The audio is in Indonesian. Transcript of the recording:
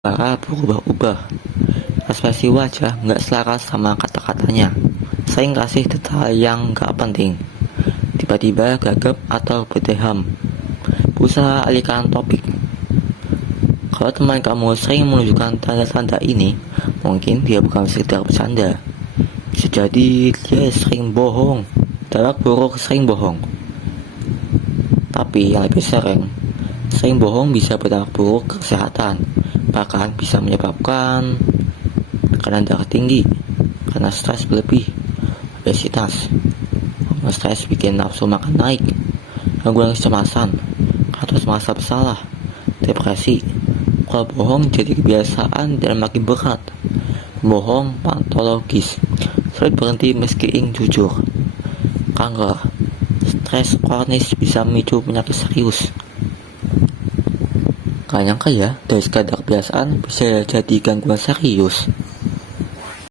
Suara berubah-ubah. Ekspresi wajah nggak selaras sama kata-katanya. Sering kasih detail yang nggak penting. Tiba-tiba gagap atau berdeham. Berusaha alihkan topik. Kalau teman kamu sering menunjukkan tanda-tanda ini, mungkin dia bukan sekedar bercanda. Bisa jadi dia sering bohong. Dalam buruk sering bohong. Tapi yang lebih sering bohong bisa berdampak buruk ke kesehatan. Bahkan bisa menyebabkan tekanan darah tinggi karena stres berlebih, obesitas. Hormon stres bikin nafsu makan naik, gangguan kecemasan, atau merasa bersalah, depresi. Kalau bohong jadi kebiasaan dan makin berat. Bohong patologis, sulit berhenti meski ingin jujur. Kanker, stres kronis bisa memicu penyakit serius. Gak nyangka ya, dari sekadar kebiasaan bisa jadi gangguan serius.